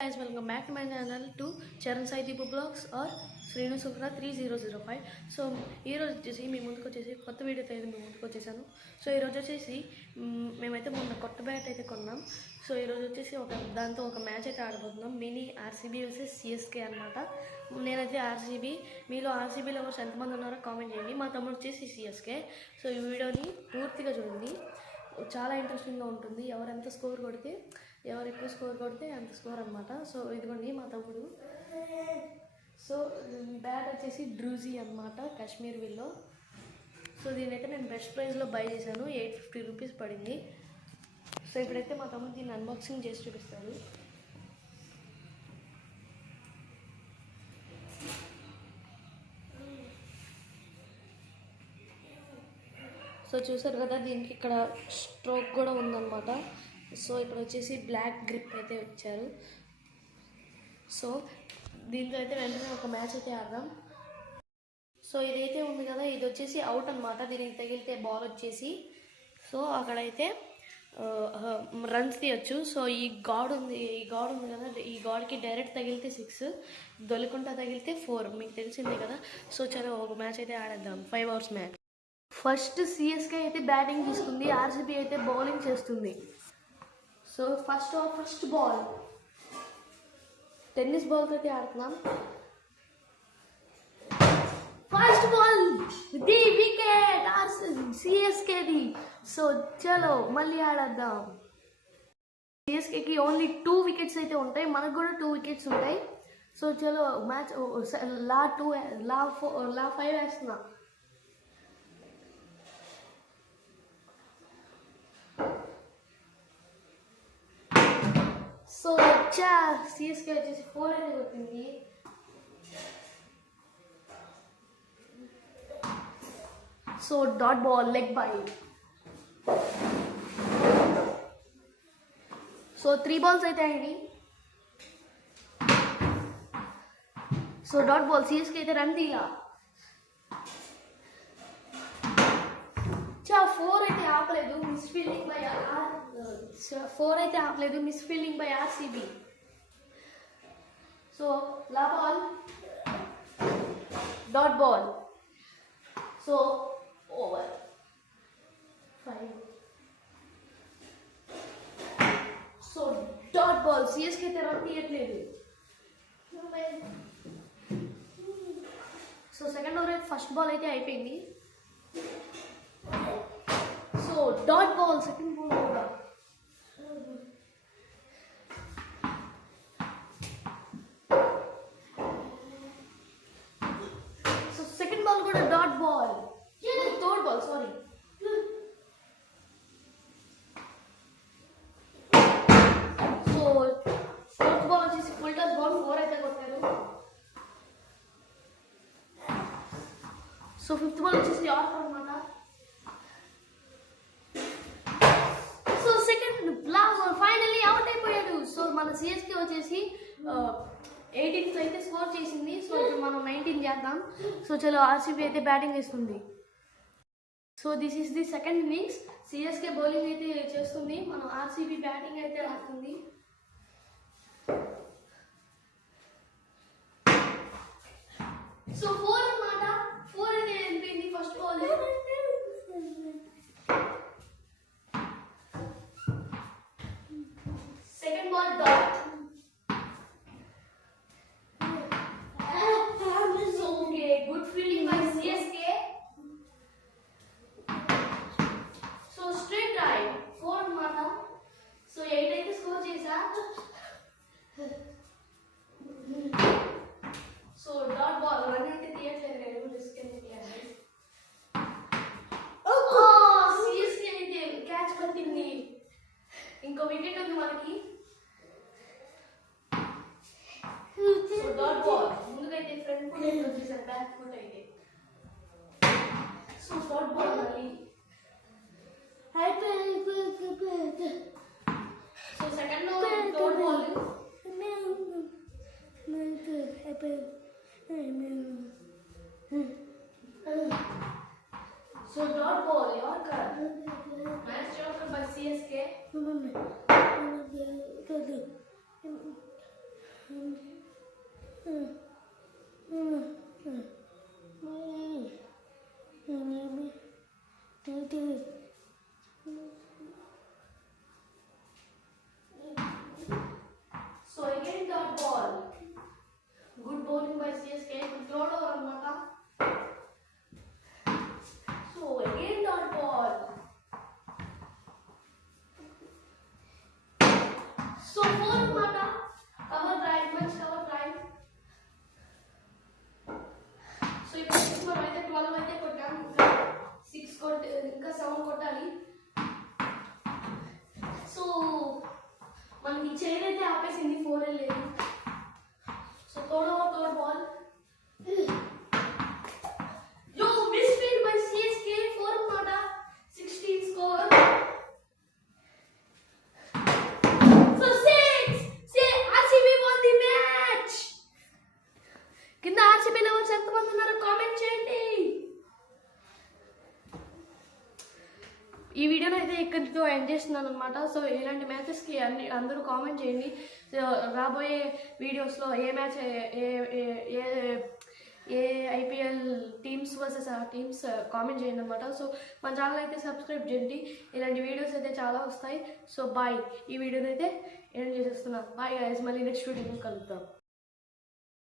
Guys, welcome back to my channel to Charan Sai Deepu Blogs or Srinu Sukra 3005. సో ఈరోజు వచ్చేసి మీ ముందుకు వచ్చేసి కొత్త వీడియోతో అయితే మీ ముందుకు వచ్చేసాను. సో ఈరోజు వచ్చేసి మేమైతే మొన్న కొత్త బ్యాట్ అయితే కొన్నాం. సో ఈరోజు వచ్చేసి దాంతో ఒక మ్యాచ్ అయితే ఆడబోతున్నాం. మినీ ఆర్సీబీ వర్సెస్ సిఎస్కే అనమాట. నేనైతే ఆర్సీబీ, మీలో ఆర్సీబీ లవర్స్ ఎంతమంది ఉన్నారో కామెంట్ చేయండి. మా తమ్ముడు వచ్చేసి సిఎస్కే. సో ఈ వీడియోని పూర్తిగా చూడండి, చాలా ఇంట్రెస్టింగ్గా ఉంటుంది. ఎవరెంత స్కోర్ కొడితే ఎవరు ఎక్కువ స్కోర్ కొడితే అంత స్కోర్ అనమాట. సో ఇదిగోండి మా తమ్ముడు. సో బ్యాట్ వచ్చేసి డ్రూజీ అనమాట, కాశ్మీర్ విల్లో. సో దీనైతే నేను బెస్ట్ ప్రైస్లో బై చేశాను, 850 రూపీస్ పడింది. సో ఇప్పుడైతే మా తమ్ముడు దీన్ని అన్బాక్సింగ్ చేసి చూపిస్తాడు. సో చూసారు కదా, దీనికి ఇక్కడ స్ట్రోక్ కూడా ఉందన్నమాట. సో ఇక్కడ వచ్చేసి బ్లాక్ గ్రిప్ అయితే వచ్చారు. సో దీంట్లో అయితే వెంటనే ఒక మ్యాచ్ అయితే ఆడదాం. సో ఇదైతే ఉంది కదా, ఇది వచ్చేసి అవుట్ అనమాట. దీనికి తగిలితే బాల్ వచ్చేసి సో అక్కడైతే రన్స్ తీయచ్చు. సో ఈ గాడ్ ఉంది కదా, ఈ గాడ్కి డైరెక్ట్ తగిలితే 6, దొలికుంటా తగిలితే 4, మీకు తెలిసిందే కదా. సో చలో ఒక మ్యాచ్ అయితే ఆడేద్దాం, 5 అవర్స్ మ్యాచ్. ఫస్ట్ సిఎస్కే అయితే బ్యాటింగ్ తీసుకుంది, ఆర్సీబీ అయితే బౌలింగ్ చేస్తుంది. సో ఫస్ట్ బాల్ టెన్నిస్ బాల్తో అయితే ఆడుతున్నాం. ఫస్ట్ బాల్ ది వికెట్ సిఎస్కేది. సో చలో మళ్ళీ ఆడేద్దాం. సిఎస్కేకి ఓన్లీ 2 వికెట్స్ అయితే ఉంటాయి, మనకు కూడా 2 వికెట్స్ ఉంటాయి. సో చలో మ్యాచ్ లా 5 వేస్తున్నా. సో వచ్చా సిఎస్కే వచ్చేసి 4 అయితే కొట్టింది. So dot ball leg by. So 3 బాల్స్ అయితే అయింది. సో డాట్ బాల్ సిఎస్కే అయితే రన్ తీయాల. 4 అయితే ఆపలేదు, miss fielding by RCB. So law ball dot ball. So over 5. So dot ball CSK అయితే రన్ తీయట్లేదు. సో సెకండ్ ఓవర్ అయితే ఫస్ట్ బాల్ అయితే అయిపోయింది. So dot ball second ball కూడా. సో సెకండ్ బాల్ కూడా dot ball, third ball sorry. So fourth ball వచ్చేసి full toss ball, 4 అయితే కొట్టారు. సో ఫిఫ్త్ బాల్ వచ్చేసి యార్కర్ అనమాట. So second last ball finally out అయిపోయాడు. సో మన సిఎస్కే వచ్చేసి 18 అయితే స్కోర్ చేసింది. సో ఇప్పుడు మనం 19 చేద్దాం. సో చలో ఆర్సీబీ అయితే బ్యాటింగ్ చేస్తుంది. So this is the second innings. CSK bowling అయితే చేస్తుంది, మనం ఆర్సీబీ బ్యాటింగ్ అయితే ఆడుతుంది. సో 4 అన్నమాట, 4 అయితే వెళ్ళిపోయింది first ball. Second ball dot. Okay, good fielding by CSK. So straight drive 4 అన్నమాట. సో 8 అయితే స్కోర్ చేశా. సో డాట్ బాల్ రన్ అయితే తీయట్లేదు, నేను రిస్క్ ఎందుకు తీయాలి. సిఎస్కే అయితే క్యాచ్ పట్టింది, ఇంకో వికెట్ ఉంది మనకి. సో డాట్ బాల్ ముందుకైతే ఫ్రంట్ ఫుట్ అయితే వచ్చేసారు, బ్యాక్ ఫుట్ అయితే. సో డాట్ బాల్ మళ్ళీ. So second over third ball. So dot ball yorker, match yorker by CSK. ఈ వీడియోని అయితే ఇక్కడితో ఎండ్ చేస్తున్నాను అనమాట. సో ఇలాంటి మ్యాచెస్కి అందరూ కామెంట్ చేయండి. సో రాబోయే వీడియోస్లో ఏ మ్యాచ్ ఏ ఏ ఐపీఎల్ టీమ్స్ వర్సెస్ ఆ టీమ్స్ కామెంట్ చేయండి అనమాట. సో మన ఛానల్ అయితే సబ్స్క్రైబ్ చేయండి. ఇలాంటి వీడియోస్ అయితే చాలా వస్తాయి. So bye. ఈ వీడియోని అయితే ఎండ్ చేసేస్తున్నాను. బాయ్ గైస్, మళ్ళీ నెక్స్ట్ వీడియోలో కలుద్దాం.